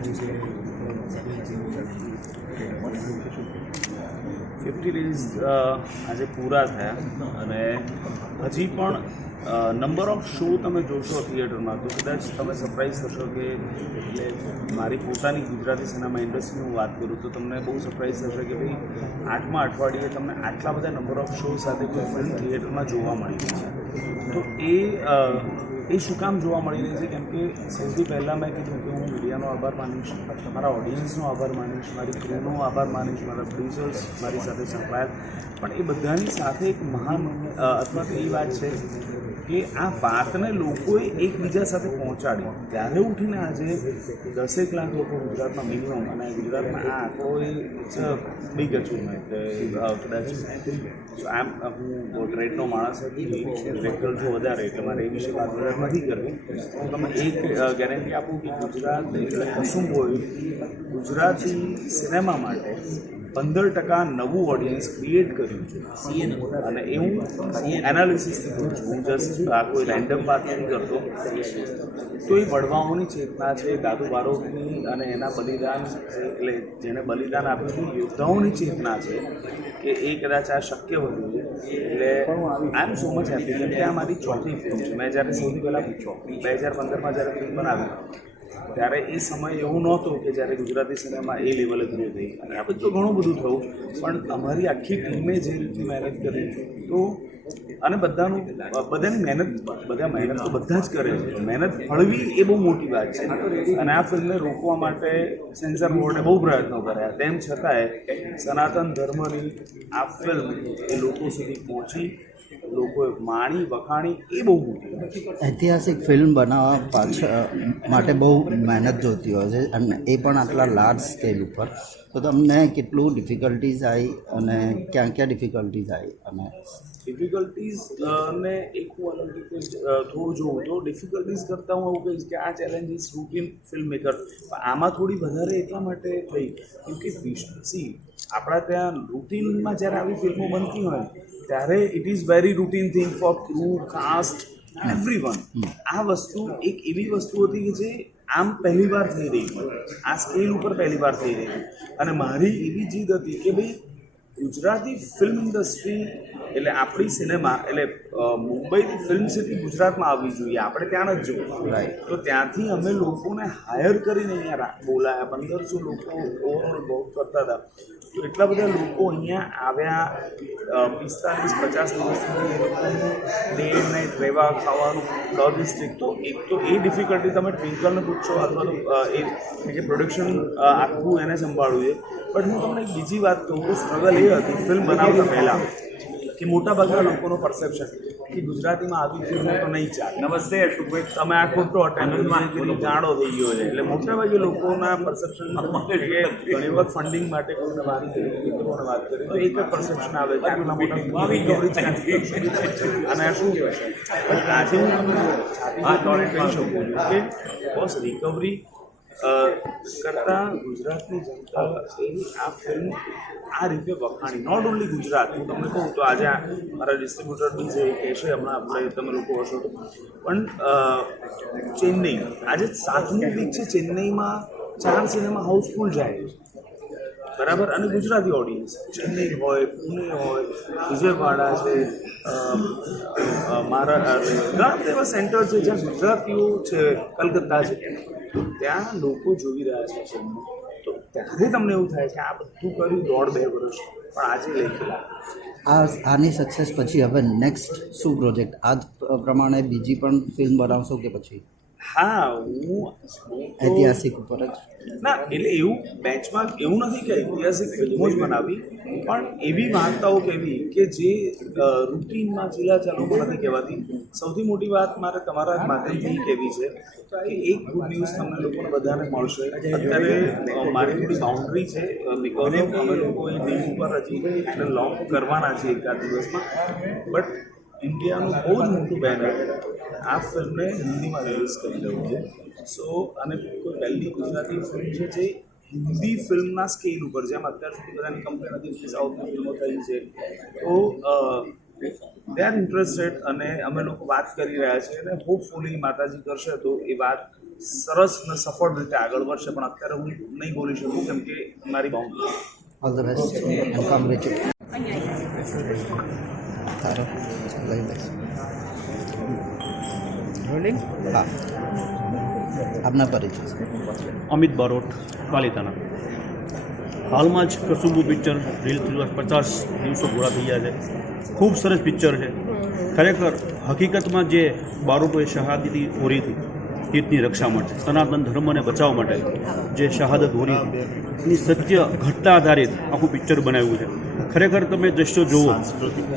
50 days આજે પૂરા થયા અને હજી પણ નંબર ઓફ શો તમે જોશો થિયેટરમાં તો કદાચ તમે સરપ્રાઈઝ થશો કે એટલે મારી પોતાની ગુજરાતી સિનેમા ઇન્ડસ્ટ્રીની હું વાત કરું તો તમને બહુ સરપ્રાઈઝ થશે કે ભાઈ 8મા અઠવાડિયે તમને આટલા બધા નંબર ઓફ શો સાથે કોઈ ફિલ્મ થિયેટરમાં જોવા મળી રહી છે. તો એ શું કામ જોવા મળી રહી છે કેમ કે સૌથી પહેલાં મેં કીધું કે હું મીડિયાનો આભાર માનીશ, મારા ઓડિયન્સનો આભાર માનીશ, મારી ક્રૂનો આભાર માનીશ, મારા પ્રોડ્યુસર્સ મારી સાથે સંકળાયેલ, પણ એ બધાની સાથે એક મહાન અથવા તો એ વાત છે કે આ વાતને લોકોએ એકબીજા સાથે પહોંચાડી. ત્યારે ઉઠીને આજે 10 લાખ લોકો ગુજરાતમાં મિનિમમ, અને ગુજરાતમાં આ આંકડો એ બિગ અચીવમેન્ટ કદાચ હું ટ્રેડનો માણસ હતી, ડિરેક્ટર છું વધારે એટલે મારે એ વિશે વાત નથી કરવી. હું તમને એક ગેરંટી આપું કે ગુજરાત એટલે કશું હોય ગુજરાતી સિનેમા માટે 15% નવું ઓડિયન્સ ક્રિએટ કર્યું છે. અને એ હું એનાલિસિસથી કરું છું, હું જસ્ટ આ કોઈ રેન્ડમ વાત નથી કરતો. તો એ વડવાઓની ચેતના છે, દાદુ બારોટની અને એના બલિદાન એટલે જેણે બલિદાન આપ્યું હતું યોદ્ધાઓની ચેતના છે કે એ કદાચ આ શક્ય હતું. એટલે આઈ એમ સો મચ હેપી કેમ કે આ મારી ચોથી ફિલ્મ છે. મેં જ્યારે સૌથી પહેલાં 2015માં જ્યારે ફિલ્મ બનાવી ત્યારે એ સમય એવું નહોતો કે જ્યારે ગુજરાતી સિનેમા એ લેવલે ગ્રો થઈ, અને આ બધું ઘણું બધું થયું, પણ અમારી આખી ટીમે જે રીતે મહેનત કરી તો અને બધાની મહેનત તો બધા જ કરે છે, મહેનત ફળવી એ બહુ મોટી વાત છે. અને આ ફિલ્મને રોકવા માટે સેન્સર બોર્ડે બહુ પ્રયત્નો કર્યા, તેમ છતાંય સનાતન ધર્મની આ ફિલ્મ એ લોકો સુધી પહોંચી, લોકોએ માણી વખાણી, એ બહુ મોટી વાત છે. ઐતિહાસિક ફિલ્મ બનાવવા પાછળ માટે બહુ મહેનત જોતી હોય છે, અને એ પણ આટલા લાર્જ સ્કેલ ઉપર. તો તમને કેટલું ડિફિકલ્ટીઝ આવી અને ક્યાં ક્યાં ડિફિકલ્ટીઝ આવી? અને ડિફિકલ્ટીઝ ને એક હું અલગ રીતે થોડું જોઉં તો ડિફિકલ્ટીઝ કરતાં હું એવું કહીશ કે આ ચેલેન્જીસ રૂટીન ફિલ્મ મેકર આમાં થોડી વધારે એટલા માટે થઈ કેમ કે આપણા ત્યાં રૂટીનમાં જ્યારે આવી ફિલ્મો બનતી હોય ત્યારે it is very routine thing for crew, cast, everyone. આ વસ્તુ એક એવી વસ્તુ હતી કે જે આમ પહેલી વાર થઈ રહી હોય, આ સ્કેલ ઉપર પહેલી વાર થઈ રહી હતી. અને મારી એવી જીદ હતી કે ભાઈ ગુજરાતી ફિલ્મ ઇન્ડસ્ટ્રી એટલે આપણી સિનેમા એટલે મુંબઈથી ફિલ્મ સિટી ગુજરાતમાં આવવી જોઈએ, આપણે ત્યાં જ જોવું. તો ત્યાંથી અમે લોકોને હાયર કરીને અહીંયા બોલાયા. 1500 લોકો ઓવરઓલ બહુ કરતા હતા. તો એટલા બધા લોકો અહીંયા આવ્યા, 45-50 દિવસ સુધી એ લોકોનું ડે નાઇટ રહેવા ખાવાનું લોજિસ્ટિક. તો એક તો એ ડિફિકલ્ટી તમે ટ્વિંકલને પૂછશો અથવા તો એ પ્રોડક્શન આખું એને સંભાળવું છે. બટ હું તમને એક બીજી વાત કહું તો સ્ટ્રગલ એ હતી ફિલ્મ બનાવતા પહેલાં કે મોટાભાગના લોકોનો પરસેપ્શન કે ગુજરાતીમાં આવી ફિલ્મો તો નહીં ચાલે. નમસ્તે અશોકભાઈ, તમે આ ખોટો અટેન્ડમાં જાણો થઈ ગયો છે. એટલે મોટાભાગે લોકોના પરસેપ્શન ઘણી વખત ફંડિંગ માટે કોઈને વાત કરી, મિત્રોને વાત કરી તો એક જ પરસેપ્શન આવે કે આટલા મોટા અને આ શું કહેવાય. પણ આજે હું તમને છાતી કહી શકું છું કે બસ રિકવરી કરતાં ગુજરાતની જનતા આ ફિલ્મ આ રીતે વખાણી. નોટ ઓનલી ગુજરાત, હું તમને કહું તો આજે મારા ડિસ્ટ્રીબ્યુટર બી છે એ કહેશે હમણાં આપણે તમે લોકો હશો તો, પણ ચેન્નઈ આજે 7મી વીક છે, ચેન્નઈમાં 4 સિનેમા હાઉસફુલ જાય બરાબર. અને ગુજરાતી ઓડિયન્સ ચેન્નઈ હોય, પુણે હોય, વિજયવાડા છે, ઘણા એવા સેન્ટર છે જ્યાં ગુજરાતીઓ છે, કલકત્તા છે, તો ત્યાં લોકો જોઈ રહ્યા છે ફિલ્મ. તો ત્યારે તમને એવું થાય કે આ બધું કર્યું 1.5-2 વર્ષ, પણ આજે લેખેલા આની સક્સેસ પછી હવે નેક્સ્ટ શું પ્રોજેક્ટ? આ પ્રમાણે બીજી પણ ફિલ્મ બનાવશો કે પછી? હા, હું ઐતિહાસિક ઉપર જ ના, એટલે એવું બેન્ચમાર્ક એવું નથી કે ઐતિહાસિક ફિલ્મો જ બનાવી, પણ એવી વાર્તાઓ કહેવી કે જે રૂટીનમાં ચીલાચાલુમાં નથી કહેવાતી. સૌથી મોટી વાત મારે તમારા માધ્યમથી કહેવી છે કે એક ગુડ ન્યૂઝ તમને લોકોને બધાને મળશે. અત્યારે મારી થોડી બાઉન્ડ્રી છે નિકોનો, અમે લોકો એ ડીમ ઉપર હજી એટલે લોન્ચ કરવાના છીએ એકાદ દિવસમાં. બટ ઇન્ડિયાનું બહુ જ મોટું બેનર આ ફિલ્મને હિન્દીમાં રિલીઝ કરી રહ્યું છે. સો અને કોઈ પહેલી ગુજરાતી ફિલ્મ છે જે હિન્દી ફિલ્મના સ્કેલ ઉપર, જેમ અત્યાર સુધી બધાની કમ્પ્લેન હતી કે સાઉથની ફિલ્મો થઈ છે, તો દે આર ઇન્ટરેસ્ટેડ અને અમે લોકો વાત કરી રહ્યા છીએ અને હોપફુલી માતાજી કરશે તો એ વાત સરસ ને સફળ રીતે આગળ વધશે, પણ અત્યારે હું નહીં બોલી શકું કેમ કે મારી boundary. All the best and congratulation. તારો લઈ લઈશ. હા, આપના પરિચય. અમિત બારોટ, પાલિતાણા. હાલમાં જ કસુંબુ પિક્ચર રીલ 50 દિવસો પૂરા થઈ ગયા છે. ખૂબ સરસ પિક્ચર છે. ખરેખર હકીકતમાં જે બારોટોએ શહાદતી ઓરી હતી હિતની રક્ષા માટે, સનાતન ધર્મને બચાવવા માટે જે શહાદત ઓરી હતી એની સત્ય ઘટના આધારિત આખું પિક્ચર બનાવ્યું છે. ખરેખર તમે દ્રશ્યો જુઓ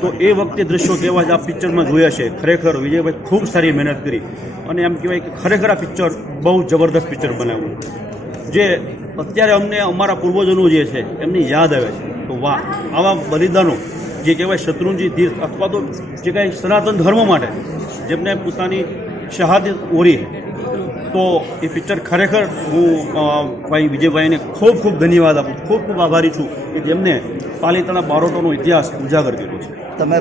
તો એ વખતે દ્રશ્યો કેવા જ આ પિક્ચરમાં જોયા છે. ખરેખર વિજયભાઈ ખૂબ સારી મહેનત કરી અને એમ કહેવાય કે ખરેખર આ પિક્ચર બહુ જબરદસ્ત પિક્ચર બનાવ્યું જે અત્યારે અમને અમારા પૂર્વજોનું જે છે એમની યાદ આવે છે. તો વાહ, આવા બલિદાનો જે કહેવાય શત્રુંજી તીર્થ અથવા તો જે કાંઈ સનાતન ધર્મ માટે જેમને પોતાની શહાદત ઓરી, તો એ પિક્ચર ખરેખર હું ભાઈ વિજયભાઈને ખૂબ ખૂબ ધન્યવાદ આપું, ખૂબ ખૂબ આભારી છું કે જેમને પાલિતાણા બારોટોનો ઇતિહાસ ઉજાગર કર્યો છે. તમે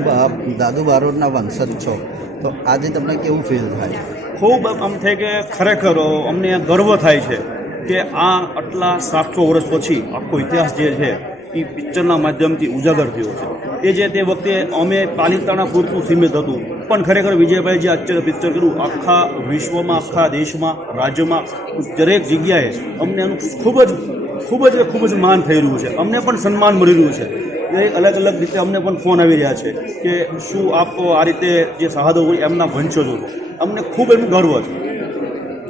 દાદુ બારોટના વંશજ છો, તો આજે તમને કેવું ફીલ થાય? ખૂબ આમ થાય કે ખરેખર અમને ગર્વ થાય છે કે આ આટલા 700 વર્ષ પછી આખો ઇતિહાસ જે છે એ પિક્ચરના માધ્યમથી ઉજાગર થયો છે. એ જે તે વખતે અમે પાલિતાણા પૂરતું સીમિત હતું, પણ ખરેખર વિજયભાઈ જે અત્યારે પિક્ચર કર્યું આખા વિશ્વમાં, આખા દેશમાં, રાજ્યમાં, દરેક જગ્યાએ અમને એનું ખૂબ જ માન થઈ રહ્યું છે. અમને પણ સન્માન મળી રહ્યું છે. એ અલગ અલગ રીતે અમને પણ ફોન આવી રહ્યા છે કે શું આપ આ રીતે જે શહાદો હોય એમના વંશજો છો. અમને ખૂબ એનું ગર્વ છે.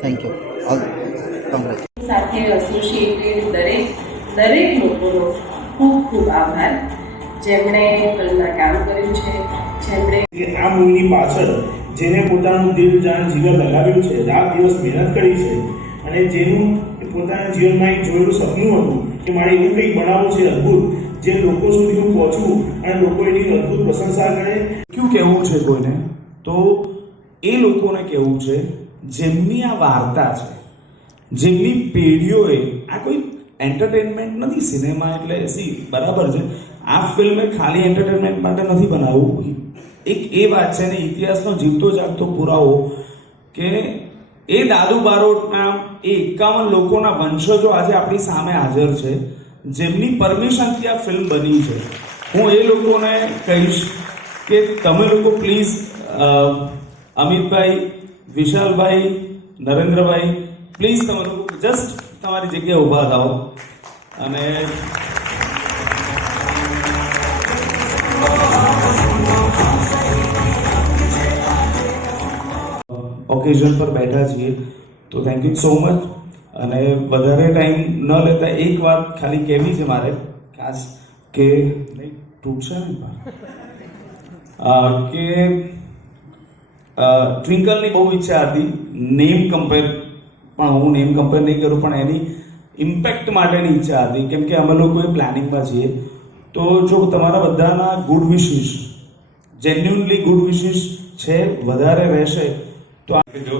Thank you. ઓલ કોંગ્રેસ. સાથે એસોસિએટેડ દરેક લોકોનો ખૂબ ખૂબ આભાર, જેમણે ફિલ્મમાં કામ કર્યું છે, જેમણે આ મૂવીની પાછળ જેને પોતાનું દિલ, જાન, જીવન લગાવ્યું છે, રાત દિવસ મહેનત કરી છે અને જેનું પોતાના જીવનમાં એક જોયેલું સપનું હતું કે મારે એવું કંઈક બનાવવું છે અદ્ભુત, જે લોકો સુધી હું પહોંચું અને લોકો એની અદ્ભુત પ્રશંસા કરે. ક્યું કહેવું છે કોઈને, તો એ લોકોને કહેવું છે જેમની આ વાર્તા છે, જેમની પેઢીઓએ, આ કોઈ એન્ટરટેનમેન્ટ નથી. સિનેમા એટલે બરાબર છે, આ ફિલ્મ ખાલી એન્ટરટેનમેન્ટ માટે નથી બનાવ્યું. એક એ વાત છે ને ઇતિહાસનો જીવતો જાગતો પુરાવો કે એ દાદુ બારોટના એ 51 લોકોના વંશજો આજે આપણી સામે હાજર છે, જેમની પરમિશનથી આ ફિલ્મ બની છે. હું એ લોકોને કહીશ કે તમે લોકો please Amitbhai, Vishalbhai, Narendrabhai, please તમે લોકો જસ્ટ તમારી જગ્યાએ ઊભા થાઓ અને ઓકેઝન પર બેઠા છીએ. તો થેન્ક યુ સો મચ. અને વધારે ટાઈમ ન લેતા એક વાત ખાલી કહેવી છે મારે ખાસ કે તૂટશે ને કે ટ્વિંકલની બહુ ઈચ્છા હતી નેમ કમ્પેર, પણ હું નેમ કમ્પેર નહીં કરું, પણ એની ઇમ્પેક્ટ માટેની ઈચ્છા હતી કેમ કે અમે લોકો એ પ્લાનિંગમાં છીએ. તો જો તમારા બધાના good wishes, genuinely good wishes છે, વધારે રહેશે તો જો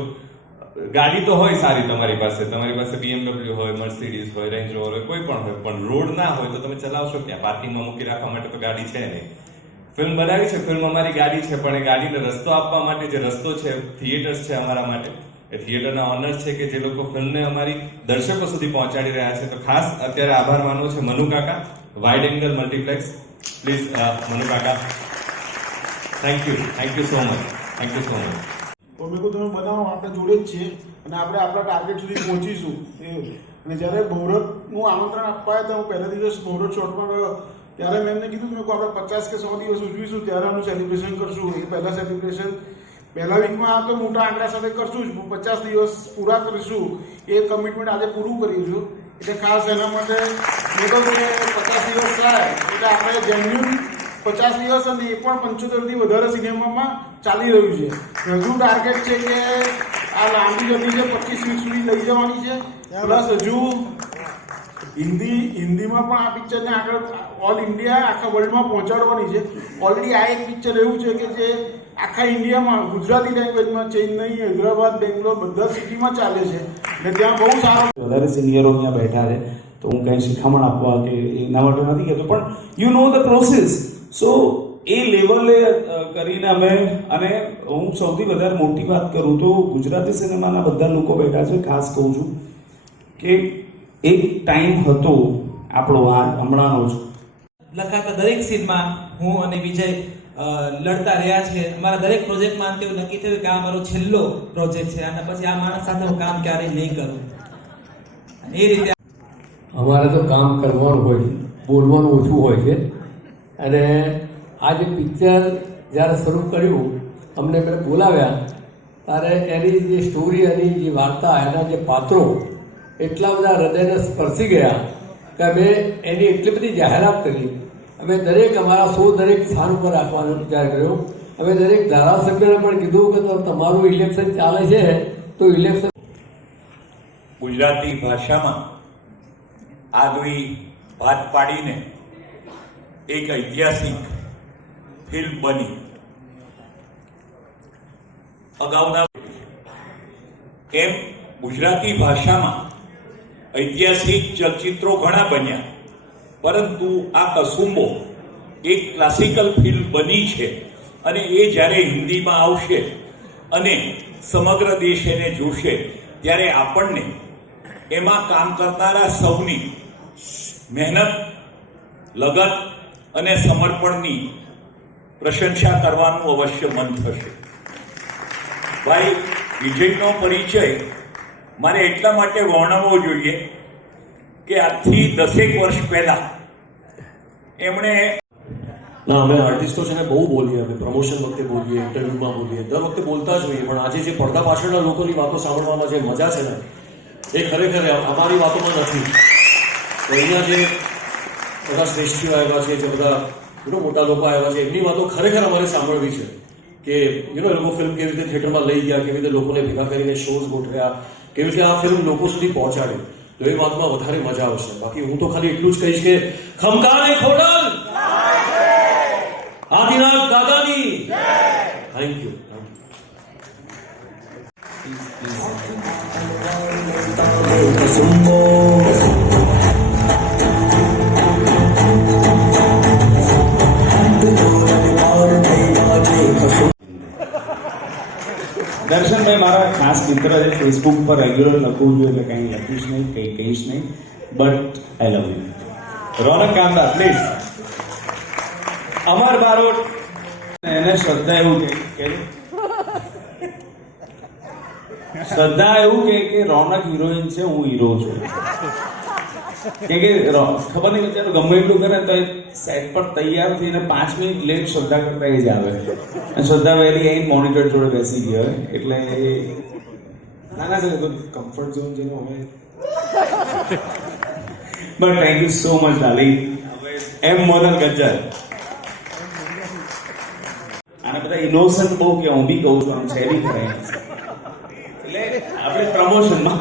ગાડી તો હોય સારી તમારી પાસે BMW હોય, મર્સિડીઝ હોય, રેન્જ રોવર હોય, કોઈ પણ હોય, પણ રોડ ના હોય તો તમે ચલાવશો ક્યાં? પાર્કિંગમાં મૂકી રાખવા માટે તો ગાડી છે નહીં. ફિલ્મ બનાવી છે, ફિલ્મ અમારી ગાડી છે, પણ એ ગાડીને રસ્તો આપવા માટે જે રસ્તો છે થિયેટર્સ છે અમારા માટે. એ થિયેટરના ઓનર્સ છે કે જે લોકો ફિલ્મને અમારી દર્શકો સુધી પહોંચાડી રહ્યા છે. તો ખાસ અત્યારે આભાર માનવો છે મનુ કાકા, wide angle multiplex. Please Manu કાકા, thank you so much, thank you so much. તો મેં કહું તમે બનાવો, આપણે જોડે જ છીએ અને આપણે આપણા ટાર્ગેટ સુધી પહોંચીશું. અને જ્યારે બહુરતનું આમંત્રણ આપવા આવ્યા હતા, હું પહેલા દિવસ બહુરત શોર્ટમાં ગયો ત્યારે મેં એમને કીધું કે મેં આપણે 50 કે 100 દિવસ ઉજવીશું, ત્યારે આનું સેલિબ્રેશન કરશું. એ પહેલાં સેલિબ્રેશન પહેલા વીકમાં તો મોટા આંકડા સાથે કરશું જ, 50 દિવસ પૂરા કરીશું. એ કમિટમેન્ટ આજે પૂરું કર્યું છું. એટલે ખાસ એના માટે મેં કહું કે 50 દિવસ થાય એટલે આપણે જેન્યુઅન 50 દિવસ અને એ પણ 75થી વધારે સિનેમામાં ચાલી રહ્યું છે. હજુ ટાર્ગેટ છે કે આ લાંબી જતી છે, 25 વીક સુધી લઈ જવાની છે. પ્લસ હજુ હિન્દીમાં પણ આ પિક્ચરને આગળ ઓલ ઇન્ડિયા, આખા વર્લ્ડમાં પહોંચાડવાની છે. ઓલરેડી આ એક પિક્ચર એવું છે કે જે આખા ઇન્ડિયામાં ગુજરાતી લેંગ્વેજમાં ચેન્નઈ, હૈદરાબાદ, બેંગ્લોર બધા સિટીમાં ચાલે છે અને ત્યાં બહુ સારો. વધારે સિનિયરો અહીંયા બેઠા છે તો હું કંઈ શિખામણ આપવા કે એના માટે નથી કહેતો, પણ યુ નો ધ પ્રોસેસ. સો એ લેવલે કરીને અમે, અને હું સૌથી વધારે મોટી વાત કરું તો ગુજરાતી સિનેમાના બધા લોકો બેઠા છે, ખાસ કહું છું કે એક ટાઈમ હતો આપણો આ હમણાંનો જ, લખાતા દરેક સીનમાં હું અને વિજય લડતા રહ્યા છે. અમારા દરેક પ્રોજેક્ટમાં અંતે એવું નક્કી થયું કે આ મારો છેલ્લો પ્રોજેક્ટ છે અને પછી આ માણસ સાથે હું કામ ક્યારેય નહીં કરું. એ રીતે અમારે તો કામ કરવાનું હોય છે, બોલવાનું ઓછું હોય છે. અને આ જે પિક્ચર જ્યારે શરૂ કર્યું, અમને મેં બોલાવ્યા ત્યારે એની જે સ્ટોરી, એની જે વાર્તા, એના જે પાત્રો એટલા બધા હૃદયને સ્પર્શી ગયા કે અમે એની એટલી બધી જાહેરાત કરી. અમે દરેક અમારા શો દરેક સ્થાન ઉપર રાખવાનો વિચાર કર્યો. અમે દરેક ધારાસભ્યને પણ કીધું કે તમારું ઇલેક્શન ચાલે છે તો ઇલેક્શન ગુજરાતી ભાષામાં આગવી વાત પાડીને એક ઐતિહાસિક ફિલ્મ બની. અગાઉના એમ ગુજરાતી ભાષામાં ઐતિહાસિક ચલચિત્રો ઘણા બન્યા, પરંતુ આ કસુંબો એક ક્લાસિકલ ફિલ્મ બની છે અને એ જ્યારે હિન્દીમાં આવશે અને સમગ્ર દેશ એને જોશે ત્યારે આપણને એમાં કામ કરનારા સૌની મહેનત, લગન અને સમર્પણની પ્રશંસા કરવાનું અવશ્ય મન થશે. ભાઈ વિજયનો પરિચય મારે એટલા માટે વર્ણવવો જોઈએ કે આજથી 10 વર્ષ પહેલા એમણે ના, અમે આર્ટિસ્ટો છે ને બહુ બોલીએ, અમે પ્રમોશન વખતે બોલીએ, ઇન્ટરવ્યુમાં બોલીએ, દર વખતે બોલતા જ હોઈએ, પણ આજે જે પડદા પાછળના લોકોની વાતો સાંભળવામાં જે મજા છે ને એ ખરેખર અમારી વાતોમાં નથી. તો અહીંયા જે બધા શ્રેષ્ઠીઓ આવ્યા છે, જે બધા મોટા લોકો આવ્યા છે, એમની વાતો ખરેખર અમારે સાંભળવી છે કે એ લોકો ફિલ્મ કેવી રીતે થિયેટરમાં લઈ ગયા, કેવી રીતે લોકોને ભેગા કરીને શોઝ ગોઠવ્યા, કેવી રીતે આ ફિલ્મ લોકો સુધી પહોંચાડી. તો એ વાતમાં વધારે મજા આવશે. બાકી હું તો ખાલી એટલું જ કહીશ કે ખમકાને ખોડલ આદિનાથ દાદાની. Thank you. દર્શન ભાઈ મારા ખાસ મિત્ર છે, ફેસબુક પર રેગ્યુલર લખું છું એટલે કંઈ લખીશ નહીં, કંઈ કહીશ નહીં, બટ આઈ લવ યુ. રોનક કામદાર પ્લીઝ. અમર બારોટ એને શ્રદ્ધા એવું કે શ્રદ્ધા એવું કે રોનક હિરોઈન છે, હું હીરો છું. કે ખબર નહીં બચારો ગમે એટલું કરે તો સેટ પર તૈયાર થઈને 5 મિનિટ લેટ શ્રદ્ધા કરતા એ જ આવે. અને શ્રદ્ધા વહેલી અહીં મોનિટર જોડે બેસી ગયો એટલે નાના છે તો કમ્ફર્ટ ઝોન જેનો અમે. But thank you so much darling. એમ મોનલ ગજ્જર આને બધા ઇનોસન્ટ બહુ કે હું બી કહું છું, આમ છે બી ખરા. એટલે આપણે પ્રમોશનમાં